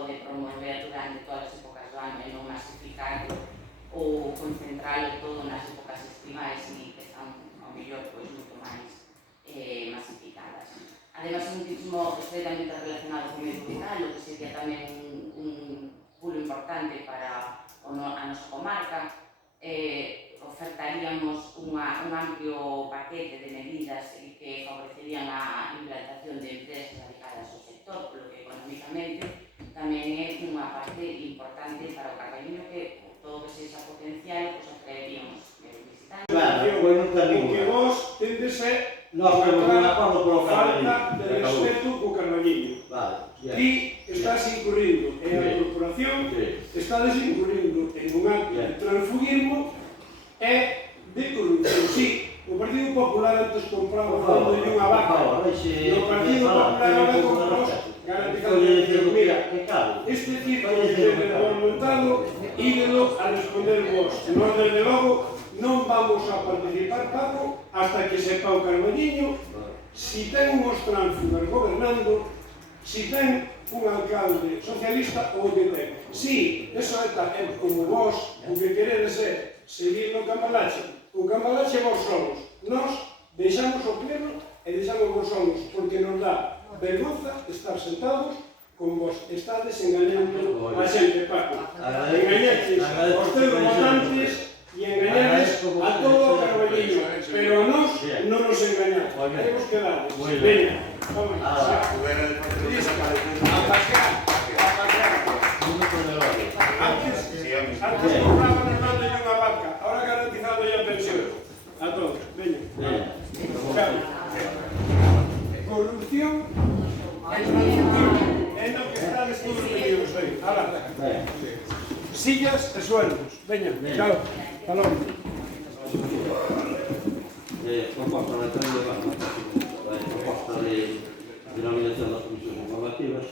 pode promover durante todas as épocas do ano e non masificar ou concentralo todo nas épocas estivais e que están ao mellor moito máis masificadas. Ademais, un turismo estreitamente relacionado con o medio rural, o que sería tamén un pulo importante para a nosa comarca. Ofertaríamos un amplio paquete de medidas que favorecerían a implantación de empresas dedicadas ao sector, polo que económicamente tamén é unha parte importante para o Carballiño, que todo o que sexa potencial atraeríamos visitantes. O que vos tendes é falta de respeto co Carballiño. Ti estás incurrindo en a corporación, estás incurrindo en un acto de transfugismo e de corrupción. Sí, o Partido Popular antes compraba falando de unha vaca, e o Partido Popular ahora compramos garantizando que, mira, este circo que tene montado, ídelo a responder vos. Nós, desde logo, non vamos a participar, Paco, hasta que sepa o Carballiño si ten unhos tránsfugas gobernando, si ten un alcalde socialista ou que ten. Si, eso é como vos, o que queredes é seguir no cambalache. O cambalache vos somos. Nós deixamos o pleno e deixamos vos somos, porque nos dá vergonza estar sentados con vos. Estades engañando a xente, Paco. Engañaches aos teus votantes e engañades a todo o Carballiño, pero a nós non nos engañamos. Queremos quedar. Veña, vamos. A pasear. Antes compraban en mando de unha vaca, ahora garantizando ya pensión. A todos, veña. Corrupción e transfugismo. É no que estades todos metidos aí. Ahora, sillas e sueldos. Veña, chao. Hasta logo. Proposta de denominación das comisións informativas.